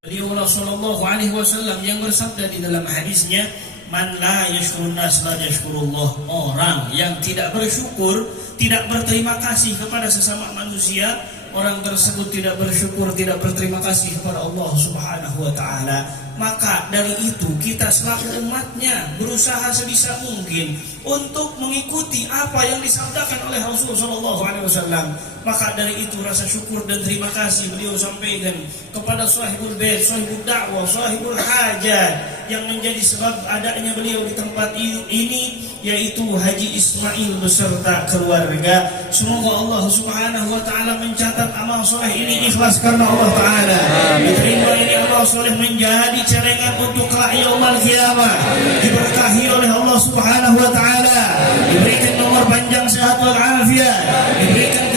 Beliau Sallallahu Alaihi Wasallam yang bersabda di dalam hadisnya, "Man la yashkurun nas la yashkurullah." Orang yang tidak bersyukur, tidak berterima kasih kepada sesama manusia, orang tersebut tidak bersyukur, tidak berterima kasih kepada Allah Subhanahu wa taala. Maka dari itu kita selaku umatnya berusaha sebisa mungkin untuk mengikuti apa yang disabdakan oleh Rasul Sallallahu Alaihi Wasallam. Maka dari itu rasa syukur dan terima kasih beliau sampaikan kepada sahibul bait, sahibul dakwah, sahibul hajat yang menjadi sebab adanya beliau di tempat ini, yaitu Haji Ismail beserta keluarga. Semoga Allah Subhanahu wa taala mencatat amal soleh ini ikhlas karena Allah taala. Diterima ini amal soleh menjadi celengan untuk kelak yaumul qiyamah. Diberkahi oleh Allah Subhanahu wa taala. Diberikan umur panjang, sehat wal afiat. Diberikan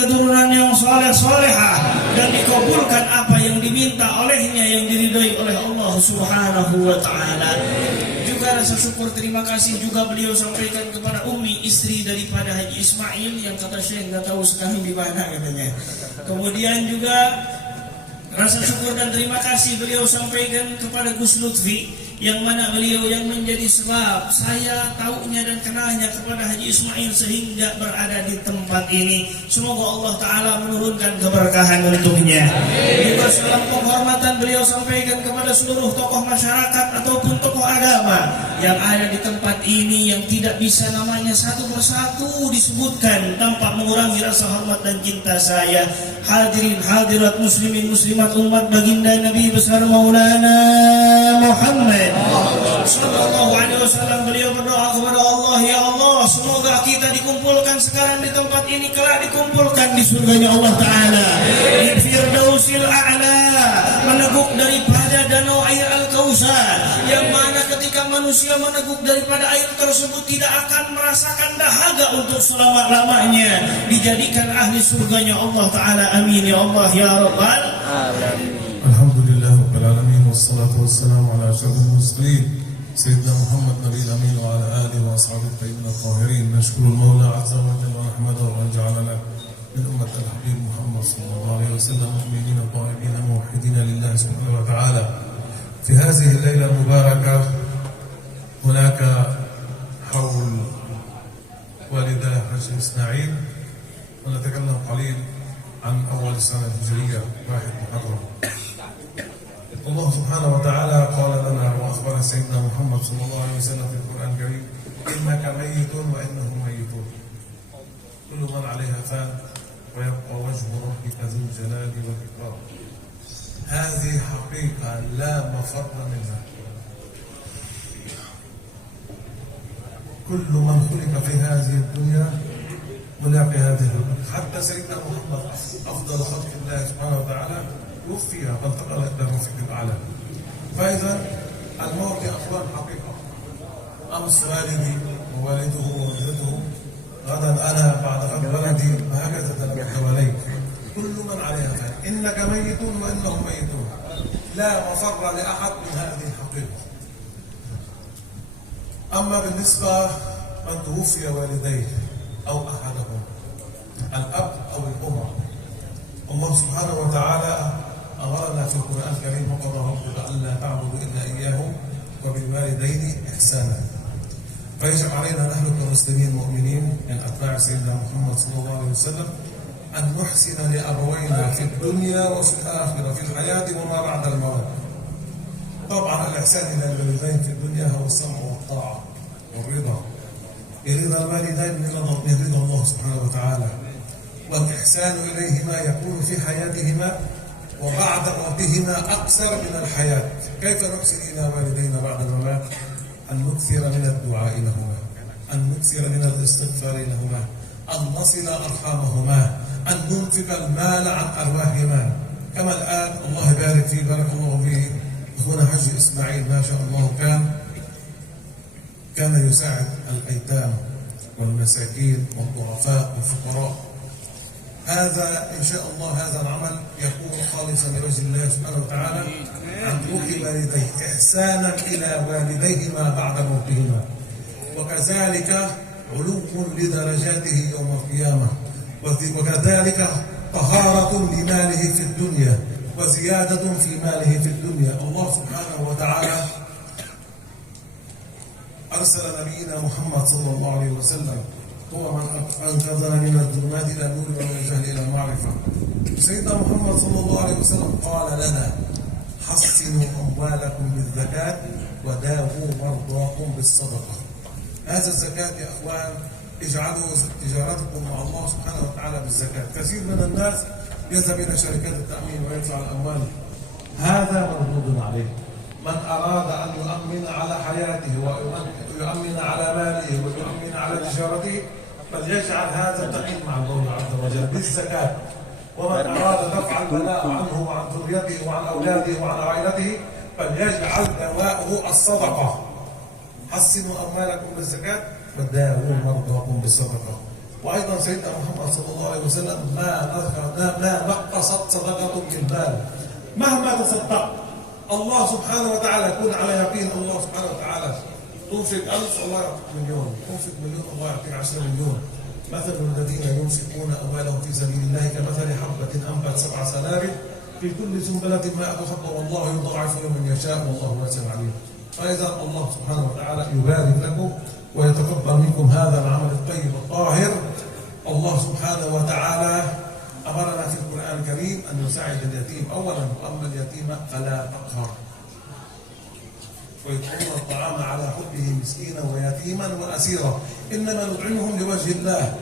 keturunan yang soleh-solehah dan dikabulkan apa yang diminta olehnya, yang diridhai oleh Allah Subhanahu wa taala. Juga rasa syukur terima kasih juga beliau sampaikan kepada Ummi, istri daripada Haji Ismail, yang kata Syekh nggak tahu sekarang di mana katanya. Kemudian juga rasa syukur dan terima kasih beliau sampaikan kepada Gus Lutfi, yang mana beliau yang menjadi sebab saya taunya dan kenalnya kepada Haji Ismail sehingga berada di tempat ini. Semoga Allah Ta'ala menurunkan keberkahan untuknya. Juga salam penghormatan beliau sampaikan kepada seluruh tokoh masyarakat ataupun tokoh agama yang ada di tempat ini, yang tidak bisa namanya satu persatu disebutkan tanpa mengurangi rasa hormat dan cinta saya. Hadirin hadirat muslimin muslimat umat baginda Nabi besar Maulana Muhammad Sallallahu Alaihi Wasallam, beliau berdoa kepada Allah, ya Allah, semoga kita dikumpulkan sekarang di tempat ini, kelak dikumpulkan di surganya Allah Ta'ala, di Firdausil A'la, meneguk daripada danau air Al-Kausar, yang mana ketika manusia meneguk daripada air tersebut tidak akan merasakan dahaga untuk selama-lamanya, dijadikan ahli surganya Allah Ta'ala. Amin ya Allah ya Rabbal Alamin. Alhamdulillah Rabbil Alamin, wassalatu wassalamu ala asyrafil mursalin Sayyidina Muhammad Nabi Amin wa ala alihi wa ashabihi tayyibin at-tahirin. Nashkurul Mawla azza wa jalla wa nahmaduhu wa ja'alana min ummati al-habib Muhammad sallallahu alaihi wasallam mu'minina ta'ibina muwahhidina lillah subhanahu wa ta'ala. في هذه الليلة المباركة هناك حول والدة حج إسماعيل، ونتكلم قليل عن أول السنة الهجرية 1 محرم. الله سبحانه وتعالى قال لنا وأخبر سيدنا محمد صلى الله عليه وسلم في القرآن الكريم: إنك ميت وإنهم ميتون، كل من عليها فان ويبقى وجه ربك ذو الجلال والإكرام. هذه حقيقة لا مفر منها. كل من خلق في هذه الدنيا ملاقي هذه الحقيقة. حتى سيدنا محمد أفضل خلق الله سبحانه وتعالى توفي فانتقل إلى الرفيق الأعلى. فإذا الموت يا أخوان حقيقة. أمس والدي ووالده ووالدته، غدا أنا، بعد غد ولدي، وهكذا تلك حواليك. كل من عليها فان. إنك ميت وإنهم ميتون، لا مفر لأحد من هذه الحقيقة. أما بالنسبة من توفي والديه أو أحدهم، الأب أو الأم، الله سبحانه وتعالى أمرنا في القرآن الكريم: وقضى ربك ألا تعبدوا إلا إياه وبالوالدين إحسانا. فيجب علينا نحن كمسلمين مؤمنين من أتباع سيدنا محمد صلى الله عليه وسلم أن نحسن لأبوينا في الدنيا وفي الآخرة، في الحياة وما بعد الموت. طبعا الإحسان إلى الوالدين في الدنيا هو السمع والطاعة والرضا، برضا الوالدين من رضا الله سبحانه وتعالى، والإحسان إليهما يكون في حياتهما وبعد موتهما أكثر من الحياة. كيف نحسن إلى والدينا بعد الممات؟ أن نكثر من الدعاء لهما، أن نكثر من الاستغفار لهما، أن نصل أرحامهما، أن ننفق المال عن أرواحهما. كما الآن الله يبارك فيه، بارك الله فيه، أخونا حج إسماعيل ما شاء الله كان يساعد الأيتام والمساكين والضعفاء والفقراء. هذا إن شاء الله هذا العمل يكون خالصا لوجه الله سبحانه وتعالى عن روح والديه، إحسانا إلى والديهما بعد موتهما، وكذلك علو لدرجاته يوم القيامة، وكذلك طهارة لماله في الدنيا، وزيادة في ماله في الدنيا. الله سبحانه وتعالى أرسل نبينا محمد صلى الله عليه وسلم هو من أنقذنا من الظلمات إلى النور ومن الجهل إلى المعرفة. سيدنا محمد صلى الله عليه وسلم قال لنا: حصنوا أموالكم بالزكاة وداووا مرضاكم بالصدقة. هذا الزكاة يا أخوان، اجعلوا تجارتكم مع الله سبحانه وتعالى بالزكاة. كثير من الناس يذهب إلى شركات التأمين ويدفع الأموال، هذا مردود عليه. من أراد أن يؤمن على حياته ويؤمن على ماله ويؤمن على تجارته فليجعل هذا التأمين مع الله عز وجل بالزكاة. ومن أراد دفع البلاء عنه وعن ذريته وعن أولاده وعن عائلته فليجعل دواءه الصدقة. حصنوا أموالكم بالزكاة وداووا مرضاكم بالصدقة. وأيضا سيدنا محمد صلى الله عليه وسلم ما نقصت صدقة من مال مهما تصدق. الله سبحانه وتعالى يكون على يقين. الله سبحانه وتعالى تنفق 1000 الله يعطيك مليون، تنفق مليون الله يعطيك 10 مليون. مثل الذين ينفقون أموالهم في سبيل الله كمثل حبة أنبت 7 سنابل في كل سنبلة 100 حبة والله يضاعف لمن يشاء والله واسع عليم. فإذا الله سبحانه وتعالى يبارك لكم ويتقبل منكم هذا العمل الطيب الطاهر. الله سبحانه وتعالى أمرنا في القرآن الكريم أن نساعد اليتيم. أولا: وأما اليتيم فلا تقهر، ويطعمون الطعام على حبه مسكينا ويتيما وأسيرا إنما نطعمهم لوجه الله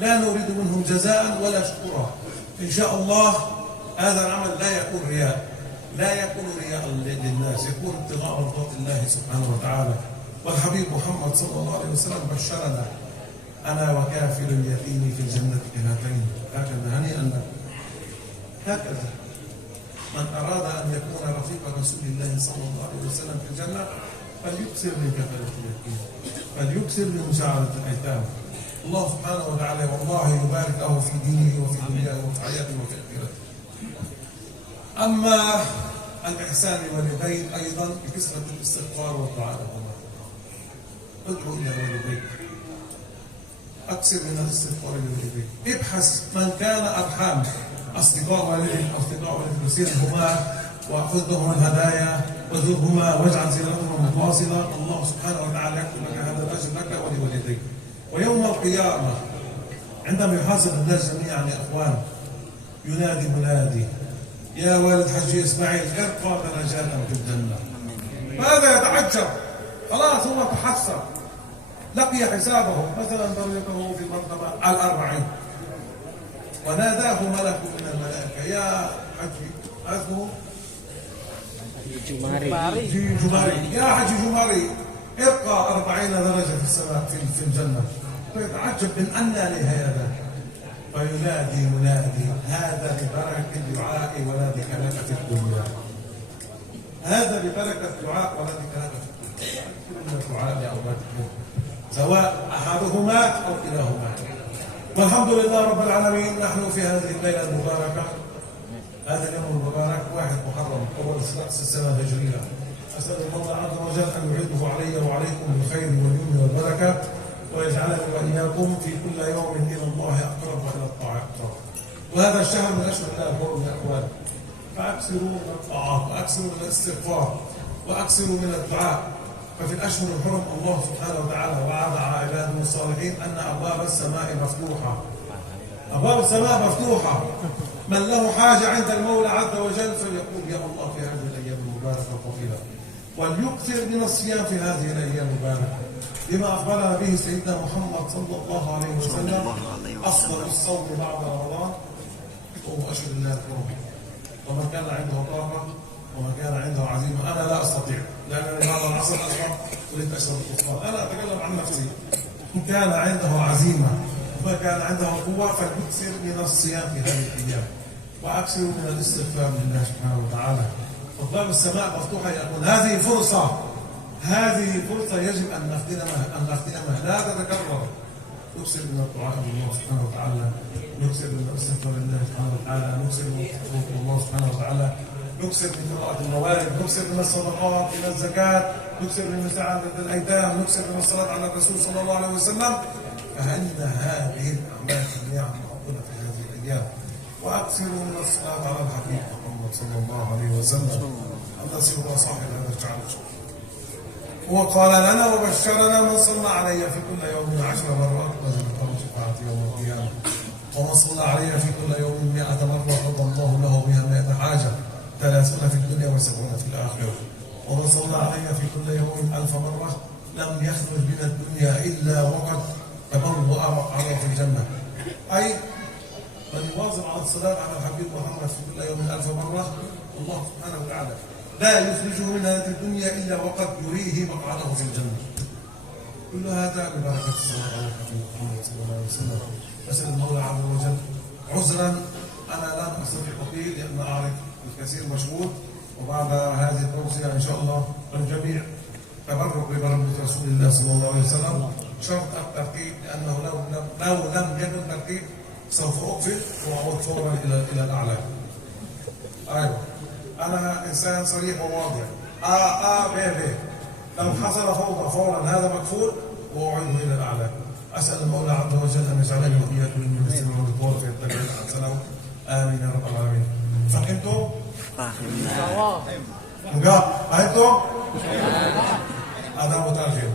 لا نريد منهم جزاء ولا شكورا. إن شاء الله هذا العمل لا يكون رياء، لا يكون رياء للناس، يكون ابتغاء مرضات الله سبحانه وتعالى. والحبيب محمد صلى الله عليه وسلم بشرنا: أنا وكافل اليتيم في الجنة كهاتين. هكذا هنيئا لك. هكذا من أراد أن يكون رفيق رسول الله صلى الله عليه وسلم في الجنة فليكثر من كفالة اليتيم، فليكثر من مساعدة الأيتام. الله سبحانه وتعالى والله يبارك له في دينه وفي دنياه وفي حياته وفي آخرته. أما الإحسان للوالدين أيضا بكثرة الاستغفار والدعاء لهما. ادعو إلى والديك، أكثر من الاستغفار لوالديك. ابحث من كان أرحام أصدقاء والديك، أصدقاء والديك، سيرهما وخذ لهم الهدايا وزرهما واجعل زيارتهما متواصلة. الله سبحانه وتعالى يكتب لك هذا الأجر لك ولوالديك. ويوم القيامة عندما يحاسب الناس جميعا يا أخوان ينادي منادي: يا والد حجي إسماعيل ارقى درجات في الجنة. ماذا يتعجب؟ خلاص هو تحسر، لقي حسابه، مثلا درجته في المرتبة 40 وناداه ملك من الملائكة: يا حجي اسمه جماري، يا حجي جماري ارقى 40 درجة في السماء في الجنة. فيتعجب من أن لي هذا، فينادي منادي: هذا ببركة الدعاء ولا بكلمة الدنيا، هذا ببركة الدعاء ولا بكلمة الدنيا. كل الدعاء لأولادكم سواء أحدهما أو كلاهما. والحمد لله رب العالمين، نحن في هذه الليلة المباركة، هذا اليوم المبارك 1 محرم أول رأس السنة الهجرية. أسأل الله عز وجل أن يعيده علي وعليكم بالخير واليمن والبركة، ويجعلني وإياكم في كل يوم إلى الله أقرب وإلى الطاعة أقرب. وهذا الشهر من أشهر الله الحرم يا أخوان، فأكثروا من الطاعات وأكثروا من الاستغفار وأكثروا من الدعاء. ففي الأشهر الحرم الله سبحانه وتعالى وعد على عباده الصالحين أن أبواب السماء مفتوحة، أبواب السماء مفتوحة. من له حاجة عند المولى عز وجل فليقول: يا الله في هذه الأيام المباركة الفضيلة، وليكثر من الصيام في هذه الأيام المباركة، لما أخبرنا به سيدنا محمد صلى الله عليه وسلم: أفضل الصوم بعد رمضان صوم أشهر الله الحرم. ومن كان عنده طاقة ومن كان عنده عزيمة، أنا لا أستطيع لأنني بعد العصر أشرب وليت أشرب الكفار، أنا أتكلم عن نفسي. من كان عنده عزيمة ومن كان عنده قوة فليكثر من الصيام في هذه الأيام، وأكثر من الاستغفار لله سبحانه وتعالى. أبواب السماء مفتوحة يا أخوان، هذه فرصة، هذه فرصة يجب أن نغتنمها، لا تتكرر. نكثر من الدعاء لله سبحانه وتعالى، نكثر من الاستغفار لله سبحانه وتعالى، نكثر من الخوف الله سبحانه وتعالى، نكثر من قراءة الموارد، نكثر من الصدقات، من الزكاة، نكثر من مساعدة الأيتام، نكثر من الصلاة على الرسول صلى الله عليه وسلم. فإن هذه الأعمال جميعا معقولة في هذه الأيام. وأكثروا من الصلاة على الحبيب محمد صلى الله عليه وسلم الذي هو صاحب هذا الشعب. وقال لنا وبشرنا من صلى علي في كل يوم 10 مرات وزن شفاعتي يوم القيامة، ومن صلى علي في كل يوم 100 مرة قضى الله له بها 100 حاجة 30 في الدنيا و70 في الآخرة. ومن صلى علي في كل يوم 1000 مرة لم يخرج من الدنيا إلا وقد تبوأ مقعده في الجنة. أي من يواظب على الصلاة على الحبيب محمد في كل يوم 1000 مرة الله سبحانه وتعالى لا يخرجه من هذه الدنيا إلا وقد يريه مقعده في الجنة. كل هذا ببركة الصلاة على الحبيب محمد صلى الله عليه وسلم. أسأل المولى عز وجل عذرا أنا لا أستطيع أطيل لأن أعرف الكثير مشغول، وبعد هذه التوصية إن شاء الله الجميع تبرك ببركة رسول الله صلى الله عليه وسلم. شرط الترتيب لأنه لو لم يكن ترتيب سوف أقفل وأعود فورا إلى الأعلى. أيوه أنا إنسان صريح وواضح. ب لو حصل فوضى فورا هذا مكفول وأعيده إلى الأعلى. أسأل المولى عز وجل أن يجعلني وإياكم من المسلمين والقول في التكبير الحسنة. آمين يا رب العالمين. فهمتم؟ Enggak, فهمتم؟ هذا متأخر.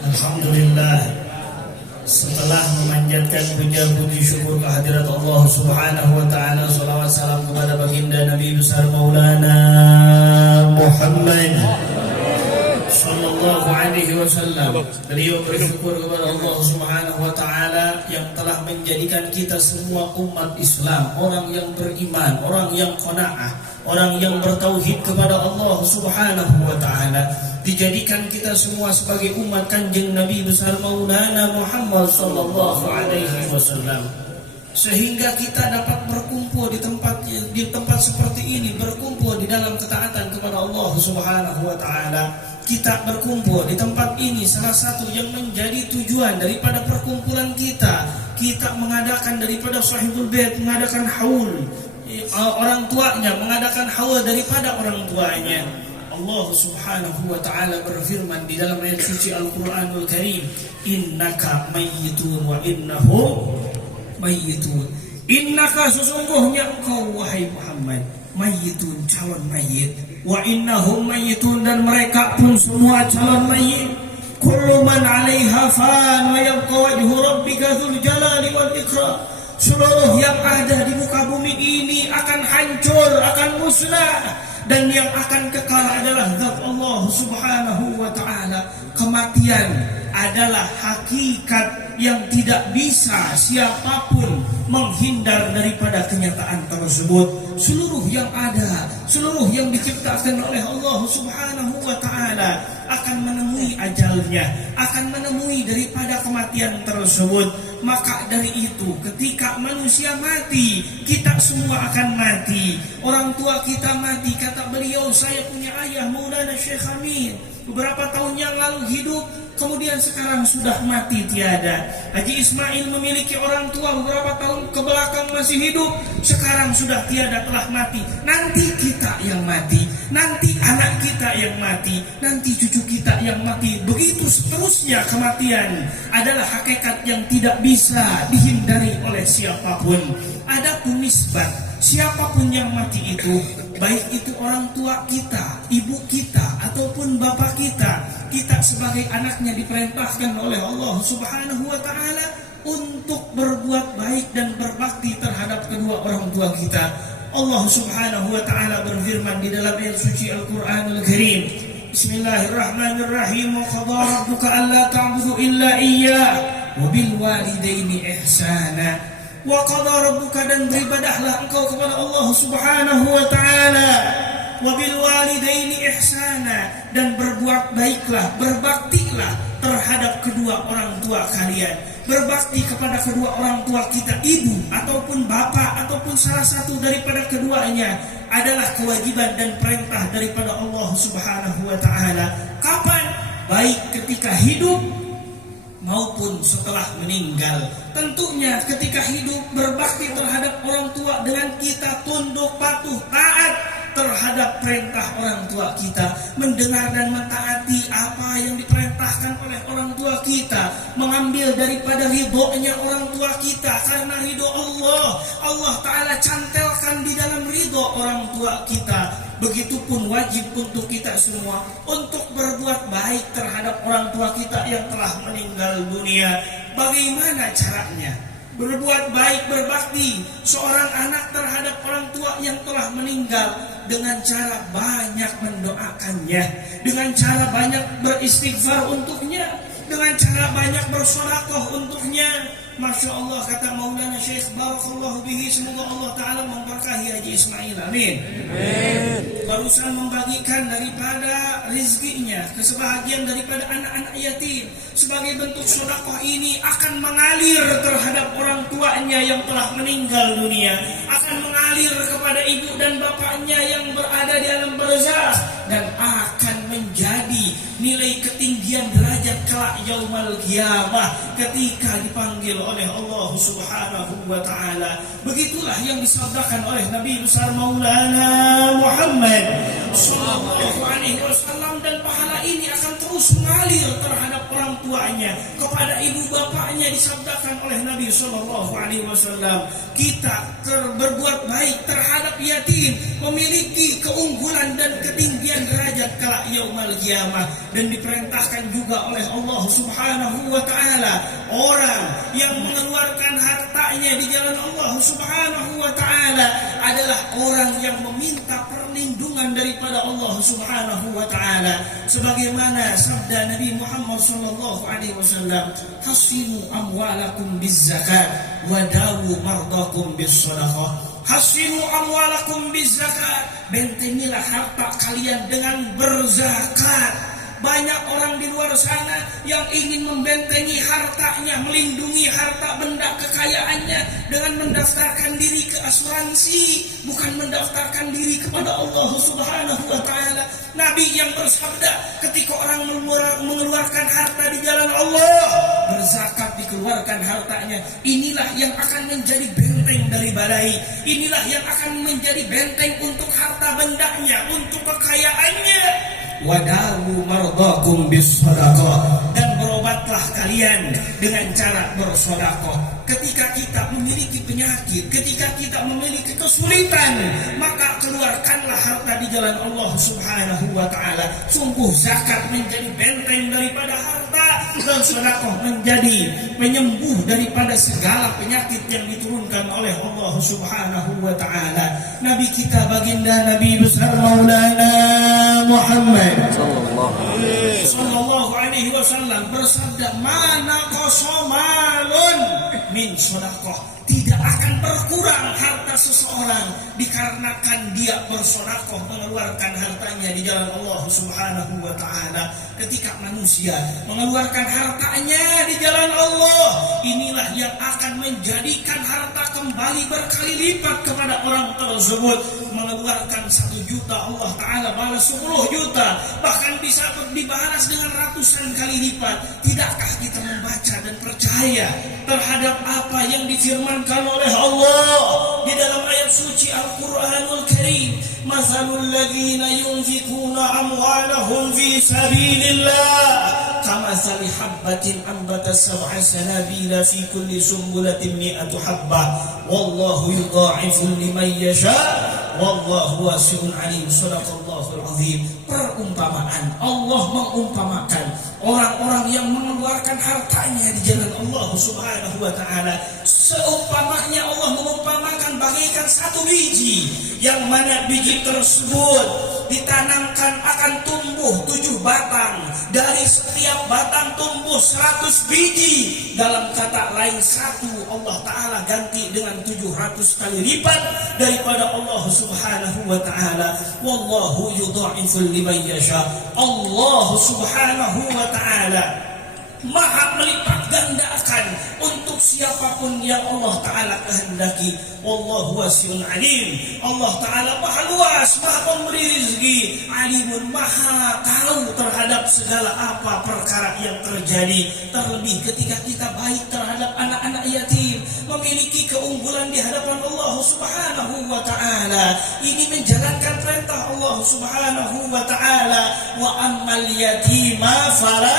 Alhamdulillah, setelah memanjatkan puja-puji syukur kehadirat Allah Subhanahu wa taala, salawat salam kepada baginda Nabi besar Maulana Muhammad sallallahu alaihi wasallam. Beliau bersyukur kepada Allah Subhanahu wa taala yang telah menjadikan kita semua umat Islam, orang yang beriman, orang yang qanaah, orang yang bertauhid kepada Allah Subhanahu wa taala. Dijadikan kita semua sebagai umat Kanjeng Nabi besar Maulana Muhammad sallallahu alaihi wasallam, sehingga kita dapat berkumpul di tempat seperti ini, berkumpul di dalam ketaatan kepada Allah Subhanahu wa taala. Kita berkumpul di tempat ini, salah satu yang menjadi tujuan daripada perkumpulan kita mengadakan daripada Sahibul Bait, mengadakan haul orang tuanya, mengadakan haul daripada orang tuanya. Allah Subhanahu wa taala berfirman di dalam ayat suci Al-Qur'anul Karim, innaka mayyitun wa innahum mayyitun. Innaka sesungguhnya engkau wahai Muhammad mayyitun, calon mayit, wa innahum mayyitun, dan mereka pun semua calon mayit. Kullu man 'alaiha fan wa yabqa wajhu rabbika dzul jalali wal ikram. Seluruh yang ada di muka bumi ini akan hancur, akan musnah, dan yang akan kekal adalah zat Allah Subhanahu wa taala. Kematian adalah hakikat yang tidak bisa siapapun menghindar daripada kenyataan tersebut. Seluruh yang ada, seluruh yang diciptakan oleh Allah Subhanahu wa taala akan menemui ajalnya, akan menemui daripada kematian tersebut. Maka dari itu, ketika manusia mati, kita semua akan mati. Orang tua kita mati. Kata beliau, saya punya ayah Maulana Syekh Amin, beberapa tahun yang lalu hidup, kemudian sekarang sudah mati tiada. Haji Ismail memiliki orang tua, beberapa tahun ke belakang masih hidup, sekarang sudah tiada, telah mati. Nanti kita yang mati, nanti anak kita yang mati, nanti cucu kita yang mati. Begitu seterusnya. Kematian adalah hakikat yang tidak bisa dihindari oleh siapapun. Adapun nisbat, siapapun yang mati itu, baik itu orang tua kita, ibu kita, ataupun bapak kita, kita sebagai anaknya diperintahkan oleh Allah Subhanahu wa taala untuk berbuat baik dan berbakti terhadap kedua orang tua kita. Allah Subhanahu wa taala berfirman di dalam ayat suci Al-Qur'anul Karim, Bismillahirrahmanirrahim, wa qadara rabbuka alla ta'budu illa iyyah wa bil walidaini ihsana. Wa qadara rabbuka, dan beribadahlah engkau kepada Allah Subhanahu wa taala, wa bil walidaini ihsana, dan berbuat baiklah, berbaktilah terhadap kedua orang tua kalian. Berbakti kepada kedua orang tua kita, ibu ataupun bapak ataupun salah satu daripada keduanya, adalah kewajiban dan perintah daripada Allah Subhanahu wa taala. Kapan? Baik ketika hidup maupun setelah meninggal. Tentunya ketika hidup berbakti terhadap orang tua dengan kita tunduk patuh taat terhadap perintah orang tua kita, mendengar dan mentaati apa yang diperintahkan oleh orang tua kita, mengambil daripada ridhonya orang tua kita, karena ridho Allah Ta'ala cantelkan di dalam ridho orang tua kita. Begitupun wajib untuk kita semua untuk berbuat baik terhadap orang tua kita yang telah meninggal dunia. Bagaimana caranya? Berbuat baik, berbakti seorang anak terhadap orang tua yang telah meninggal dengan cara banyak mendoakannya, dengan cara banyak beristighfar untuknya, dengan cara banyak bersedekah untuknya. Masya Allah, kata Maulana Syekh Barakallahu bihi, semoga Allah Ta'ala memberkahi Haji Ismail, amin. Barusan membagikan daripada rizkinya ke sebahagian daripada anak-anak yatim. Sebagai bentuk sedekah ini akan mengalir terhadap orang tuanya yang telah meninggal dunia, akan mengalir kepada ibu dan bapaknya yang berada di alam barzakh, dan akan menjadi nilai ketinggian derajat kelak yaumul qiyamah ketika dipanggil oleh Allah Subhanahu wa Ta'ala. Begitulah yang disabdakan oleh Nabi besar Maulana Muhammad sallallahu alaihi wasallam, dan pahala ini akan terus mengalir terhadap orang tuanya, kepada ibu bapaknya. Disabdakan oleh Nabi sallallahu alaihi wasallam, kita berbuat baik terhadap yatim memiliki keunggulan dan ketinggian derajat kelak yaumul qiyamah. Dan diperintahkan juga oleh Allah Subhanahu wa Ta'ala, orang yang mengeluarkan hartanya di jalan Allah Subhanahu wa Ta'ala adalah orang yang meminta perlindungan daripada Allah Subhanahu wa Ta'ala, sebagaimana sabda Nabi Muhammad sallallahu alaihi wasallam, hasinu amwalakum bizzakat wa dawu mardakum bis-shadaqah. Hasinu amwalakum bizzakat, bentengilah harta kalian dengan berzakat. Banyak orang di luar sana yang ingin membentengi hartanya, melindungi harta benda kekayaannya dengan mendaftarkan diri ke asuransi, bukan mendaftarkan diri kepada Allah Subhanahu wa Ta'ala. Nabi yang bersabda, ketika orang mengeluarkan harta di jalan Allah, berzakat dikeluarkan hartanya, inilah yang akan menjadi benteng dari badai, inilah yang akan menjadi benteng untuk harta bendanya, untuk kekayaannya. Wadawu mardakum bis-shadaqah, dan berobatlah kalian dengan cara bersedekah. Ketika kita memiliki penyakit, ketika kita memiliki kesulitan, maka keluarkanlah harta di jalan Allah Subhanahu wa Ta'ala. Sungguh zakat menjadi benteng daripada harta, dan sedekah menjadi penyembuh daripada segala penyakit yang diturunkan oleh Allah Subhanahu wa Ta'ala. Nabi kita baginda Nabi besar Maulana Muhammad sallallahu alaihi wasallam bersabda, mana qasamalun min sedekah, tidak akan berkurang harta seseorang dikarenakan dia bersedekah, mengeluarkan hartanya di jalan Allah Subhanahu wa Ta'ala. Ketika manusia mengeluarkan hartanya di jalan Allah, inilah yang akan menjadikan harta kembali berkali lipat kepada orang tersebut. Mengeluarkan 1 juta, Allah Ta'ala balas 10 juta, bahkan bisa dibalas dengan ratusan kali lipat. Tidakkah kita membaca dan percaya terhadap apa yang difirmankan oleh Allah di dalam ayat suci Al-Quranul Karim? Mathalul ladzina yunfikuna amwalahum fi sabilillah kamathali habbatin ambatat sab'a sanabila fi kulli sumbulatin mi'atu habbah wallahu yudha'ifu liman yasha wallahu wasi'un alim. Shadaqallahul azim. Perumpamaan, Allah mengumpamakan orang-orang yang mengeluarkan hartanya di jalan Allah Subhanahu wa Ta'ala, seumpamanya Allah mengumpamakan bagaikan 1 biji, yang mana biji tersebut ditanamkan akan tumbuh 7 batang, dari setiap batang tumbuh 100 biji. Dalam kata lain, 1 Allah Ta'ala ganti dengan 700 kali lipat daripada Allah Subhanahu wa Ta'ala. Wallahu yudha'ifu liman yasha. Allah Subhanahu wa Ta'ala Maha melipat gandakan untuk siapapun yang Allah Ta'ala kehendaki. Wallahu wasi'un alim. Allah Ta'ala maha luas, maha pemberi rezeki, alimun, maha tahu terhadap segala apa perkara yang terjadi. Terlebih ketika kita baik terhadap anak-anak yatim, memiliki keunggulan di hadapan Allah Subhanahu wa ta'ala. Ini menjalankan perintah Allah Subhanahu wa ta'ala. Wa ammal yatima fala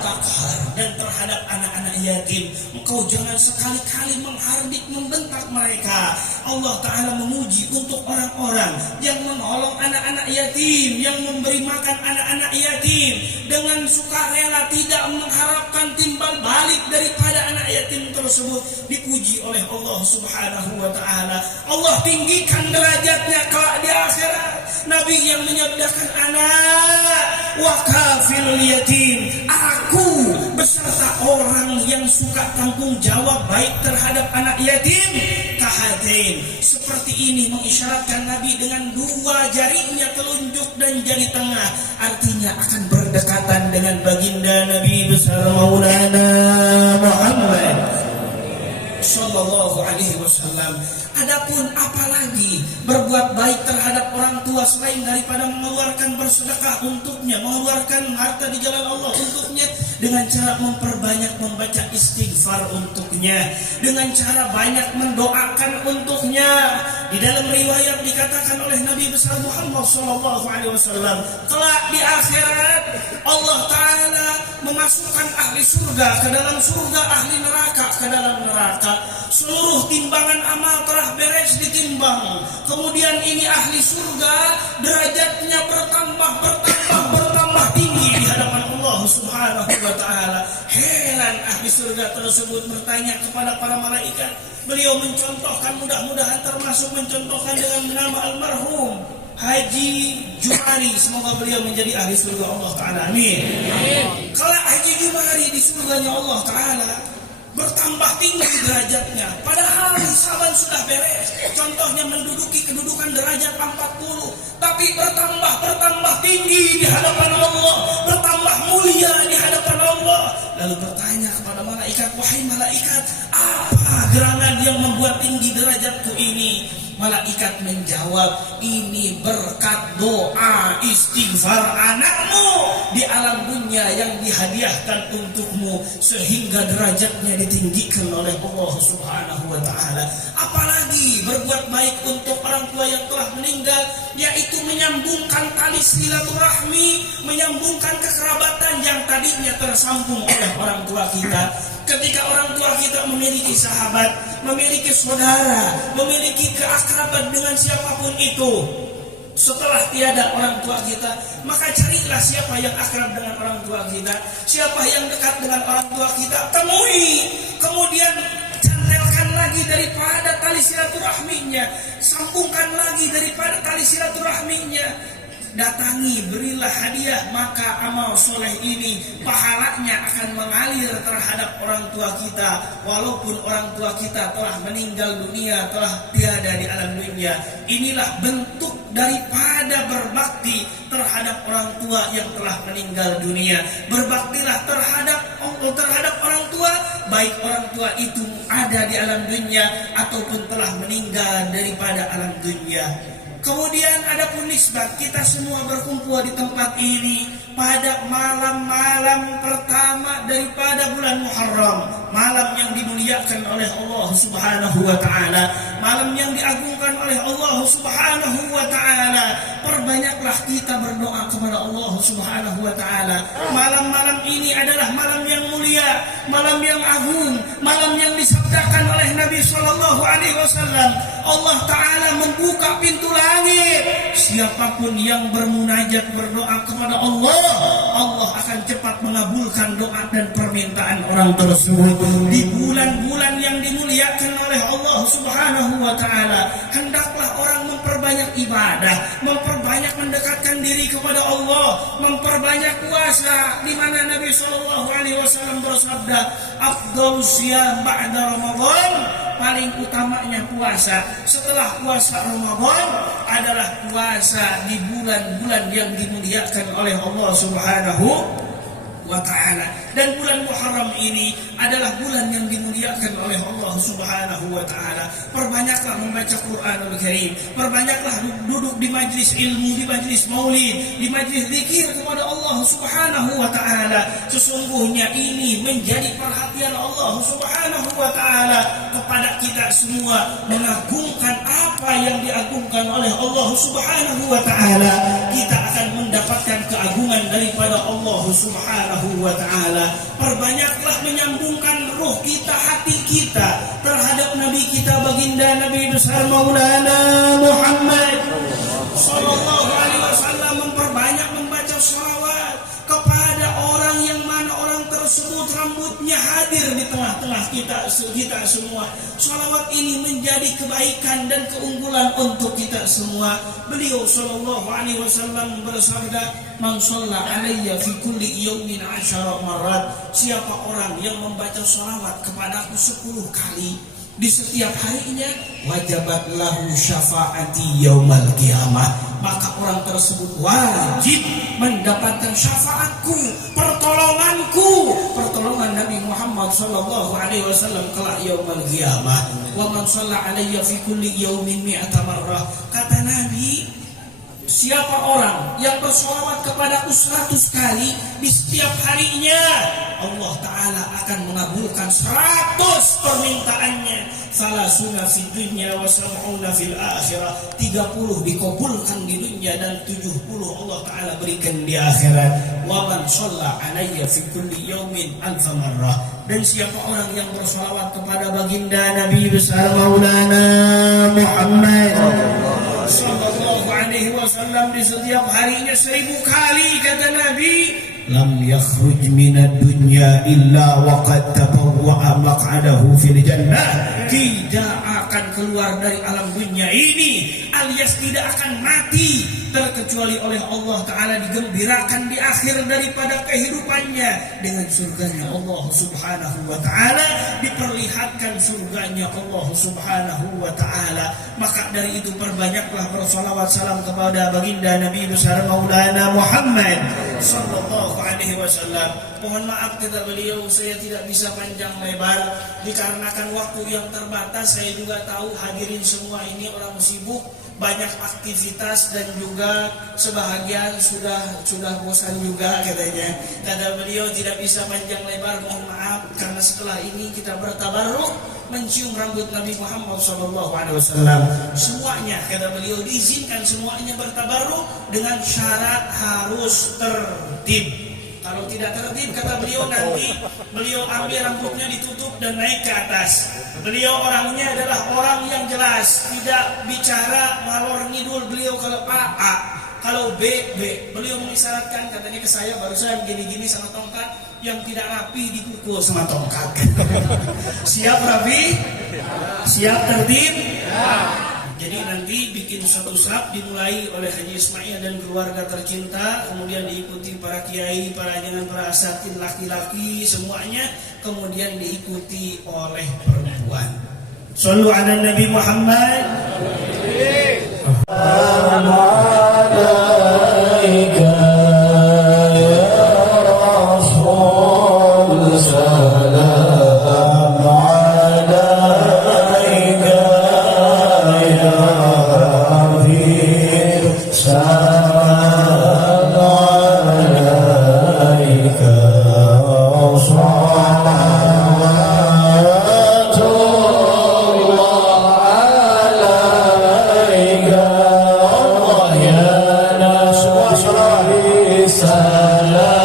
taqhar. Dan terhadap anak-anak yatim, engkau jangan sekali-kali menghardik, membentak mereka. Allah Ta'ala memuji untuk orang-orang yang menolong anak-anak yatim, yang memberi makan anak-anak yatim dengan sukarela, tidak mengharapkan timbal balik daripada anak yatim tersebut. Dipuji oleh Allah Subhanahu wa Ta'ala. Allah tinggikan derajatnya kelak di akhirat. Nabi yang menyabdakan, anak wa kafilul yatim, aku beserta orang yang suka tanggung jawab baik terhadap anak yatim, kahatain. Seperti ini mengisyaratkan Nabi dengan dua jarinya, telunjuk dan jari tengah, artinya akan berdekatan dengan baginda Nabi besar Maulana Muhammad sallallahu alaihi wasallam. Adapun apalagi berbuat baik terhadap orang tua selain daripada mengeluarkan bersedekah untuknya, mengeluarkan harta di jalan Allah untuknya, dengan cara memperbanyak membaca istighfar untuknya, dengan cara banyak mendoakan untuknya. Di dalam riwayat dikatakan oleh Nabi besar Muhammad sallallahu alaihi wasallam, kelak di akhirat Allah Ta'ala memasukkan ahli surga ke dalam surga, ahli neraka ke dalam neraka. Seluruh timbangan amal telah beres ditimbang. Kemudian ini ahli surga derajatnya bertambah tinggi di hadapan Allah Subhanahu wa Ta'ala. Heran ahli surga tersebut bertanya kepada para malaikat. Beliau mencontohkan, mudah-mudahan termasuk mencontohkan dengan nama almarhum Haji Jumari, semoga beliau menjadi ahli surga Allah Ta'ala. Amin. Kalau Haji Jumari di surganya Allah Ta'ala bertambah tinggi derajatnya, padahal hisaban sudah beres. Contohnya menduduki kedudukan derajat 40, tapi bertambah tinggi di hadapan Allah, bertambah mulia di hadapan Allah. Lalu bertanya kepada malaikat, wahai malaikat, apa gerangan yang membuat tinggi derajatku ini? Malaikat menjawab, ini berkat doa istighfar anakmu di alam dunia yang dihadiahkan untukmu, sehingga derajatnya ditinggikan oleh Allah Subhanahu wa Ta'ala. Apalagi berbuat baik untuk orang tua yang telah meninggal, yaitu menyambungkan tali silaturahmi, menyambungkan kekerabatan yang tadinya tersambung oleh orang tua kita. Ketika orang tua kita memiliki sahabat, memiliki saudara, memiliki keakraban dengan siapapun itu, setelah tiada orang tua kita, maka carilah siapa yang akrab dengan orang tua kita, siapa yang dekat dengan orang tua kita, temui, kemudian cantelkan lagi daripada tali silaturahminya, sambungkan lagi daripada tali silaturahminya. Datangi, berilah hadiah, maka amal soleh ini pahalanya akan mengalir terhadap orang tua kita, walaupun orang tua kita telah meninggal dunia, telah tiada di alam dunia. Inilah bentuk daripada berbakti terhadap orang tua yang telah meninggal dunia. Berbaktilah terhadap orang tua, baik orang tua itu ada di alam dunia ataupun telah meninggal daripada alam dunia. Kemudian ada pun nisbat, kita semua berkumpul di tempat ini pada malam-malam pertama daripada bulan Muharram, malam yang dimuliakan oleh Allah Subhanahu wa Ta'ala, malam yang diagungkan oleh Allah Subhanahu wa Ta'ala. Perbanyaklah kita berdoa kepada Allah Subhanahu wa Ta'ala. Malam-malam ini adalah malam yang mulia, malam yang agung, malam yang disabdakan oleh Nabi sallallahu alaihi wasallam, Allah Ta'ala membuka pintu langit. Siapapun yang bermunajat, berdoa kepada Allah, Allah akan cepat mengabulkan doa dan permintaan orang tersebut. Di bulan-bulan yang dimuliakan oleh Allah Subhanahu wa Ta'ala, hendaklah orang memperbanyak ibadah, memperbanyak mendekatkan diri kepada Allah, memperbanyak puasa, di mana Nabi sallallahu alaihi wasallam bersabda, afdhalus siyam ba'da Ramadan, paling utamanya puasa setelah puasa Ramadan adalah puasa di bulan-bulan yang dimuliakan oleh Allah Subhanahu wa Ta'ala. Dan bulan Muharram ini adalah bulan yang dimuliakan oleh Allah Subhanahu wa Ta'ala. Perbanyaklah membaca Quranul Karim, perbanyaklah duduk di majlis ilmu, di majlis maulid, di majlis zikir kepada Allah Subhanahu wa ta'ala. Sesungguhnya ini menjadi perhatian Allah Subhanahu wa ta'ala kepada kita semua, mengagungkan apa yang diagungkan oleh Allah Subhanahu wa ta'ala. Kita akan mendapatkan keagungan daripada Allah Subhanahu wa ta'ala. Perbanyaklah menyambungkan ruh kita, hati kita terhadap Nabi kita, baginda Nabi besar Maulana Muhammad sallallahu alaihi wasallam. Memperbanyak membaca shalawat kepada orang yang mana orang tersebut rambutnya hadir di tengah-tengah kita semua. Shalawat ini menjadi kebaikan dan keunggulan untuk kita semua. Beliau sallallahu alaihi wasallam bersabda, "Man shalla alayya fi kulli yawmin 10 marrat." Siapa orang yang membaca shalawat kepadaku 10 kali di setiap harinya, wajabat lahu syafaati yaumal qiyamah, maka orang tersebut wajib mendapatkan syafaatku, pertolongan Nabi Muhammad sallallahu alaihi wasallam kelak yaumal qiyamah. Wa man shalla alayya fi kulli yaumin mi'ata marrah, kata Nabi, siapa orang yang bersolawat kepadaku 100 kali di setiap harinya, Allah Ta'ala akan mengabulkan 100 permintaannya. Salasuna fid dunya wa sab'una fil akhirah. 30 dikabulkan di dunia dan 70 Allah Ta'ala berikan di akhirat. Wa man shalla alayya fi kulli yawmin alfa marrah. Dan siapa orang yang bersolawat kepada baginda Nabi besar Maulana Muhammad sallallahu alaihi wasallam di setiap harinya 1000 kali, kata Nabi, lam yakhruj minad dunya illa waqad tabawwa'a maq'adahu fil jannah. Tidak akan keluar dari alam dunia ini alias tidak akan mati terkecuali oleh Allah Ta'ala digembirakan di akhir daripada kehidupannya dengan surganya Allah Subhanahu wa Ta'ala, diperlihatkan surganya Allah Subhanahu wa Ta'ala. Maka dari itu perbanyaklah bersolawat salam kepada baginda Nabi besar Maulana Muhammad sallallahu alaihi wasallam. Mohon maaf kata beliau, saya tidak bisa panjang lebar dikarenakan waktu yang terbatas. Saya juga tahu hadirin semua ini orang sibuk, banyak aktivitas dan juga sebahagian sudah bosan juga katanya. Kata beliau tidak bisa panjang lebar, mohon maaf, karena setelah ini kita bertabaruk mencium rambut Nabi Muhammad SAW. Semuanya, kata beliau, diizinkan semuanya bertabaruk dengan syarat harus tertib. Kalau tidak tertib, kata beliau, nanti beliau ambil rambutnya ditutup dan naik ke atas. Beliau orangnya adalah orang yang jelas, tidak bicara ngalor ngidul. Beliau kalau A, kalau B. Beliau mengisyaratkan, katanya ke saya barusan, gini-gini sama tongkat, yang tidak rapi dipukul sama tongkat. Siap rapi? Siap tertib? Jadi nanti bikin satu sab dimulai oleh Haji Ismail dan keluarga tercinta, kemudian diikuti para kiai, para jangan, para asatid laki-laki semuanya, kemudian diikuti oleh perempuan. Shallu ala Nabi Muhammad. Salam